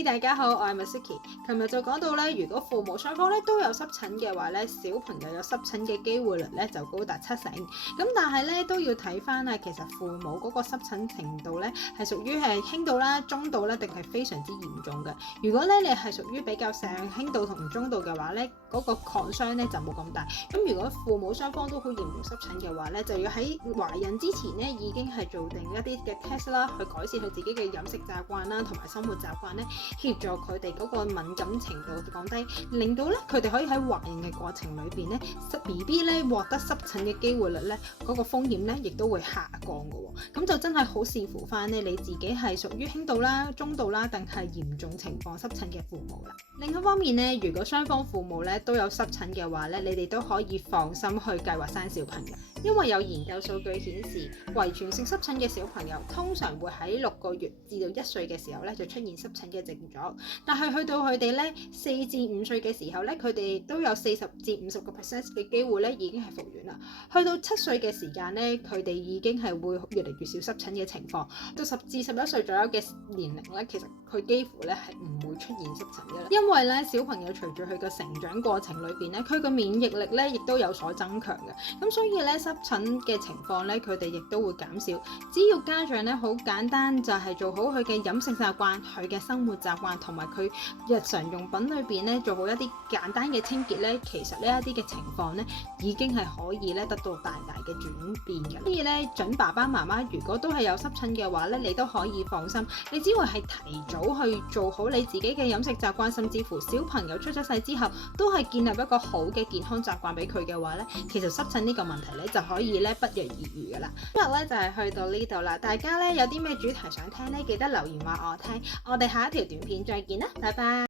Hey， 大家好，我係 Misaki。琴日就講到咧，如果父母雙方咧都有濕疹嘅話咧，小朋友有濕疹嘅機會率咧就高達70%。咁但係咧都要睇翻啊，其實父母嗰個濕疹程度咧係屬於係輕度啦、中度啦，定係非常之嚴重嘅。如果咧你係屬於比較上輕度同中度嘅話咧，嗰個創傷咧就冇咁大。咁如果父母雙方都好嚴重濕疹嘅話咧，就要喺懷孕之前咧已經係做定一啲嘅 test 啦，去改善佢自己嘅飲食習慣啦，同埋生活習慣咧，協助佢哋嗰個敏感程度降低，令到咧佢哋可以喺懷孕嘅過程裏邊咧，BB 咧獲得濕疹嘅機會率咧，嗰個風險咧亦都會下降嘅喎。咁就真係好視乎翻咧你自己係屬於輕度啦、中度啦，定係嚴重情況濕疹嘅父母啦。另一方面咧，如果雙方父母咧都有濕疹嘅話咧，你哋都可以放心去計劃生小朋友，因為有研究數據顯示，遺傳性濕疹嘅小朋友通常會喺6個月至到1歲嘅時候咧就出現濕疹嘅症狀，但係去到佢哋咧4至5歲嘅時候咧，佢哋都有40至50% 嘅機會咧已經係復原啦。去到7歲嘅時間咧，佢哋已經係會越嚟越少濕疹嘅情況。到10至11歲左右嘅年齡咧，其實佢幾乎咧係唔會出現濕疹嘅啦。因為咧小朋友隨住佢嘅成長過程裏邊咧，佢嘅免疫力咧亦都有所增強嘅，咁所以咧濕疹嘅情況咧，佢哋亦都會減少。只要家長咧好簡單，就係做好佢嘅飲食習慣、佢嘅生活習慣同埋佢日常用品裏邊咧做好一啲簡單嘅清潔咧，其實呢一啲嘅情況咧已經係可以咧得到大大嘅轉變嘅。所以咧準爸爸媽媽如果都係有濕疹嘅話咧，你都可以放心，你只會係提早去做好你自己嘅飲食習慣，甚至乎小朋友出咗世之後都係建立一個好嘅健康習慣俾佢嘅話咧，其實濕疹呢個問題咧就可以咧不藥而癒噶啦。今日咧就係去到呢度啦，大家咧有啲咩主題想聽咧，記得留言話我聽，我哋下一條短片再見啦，拜拜。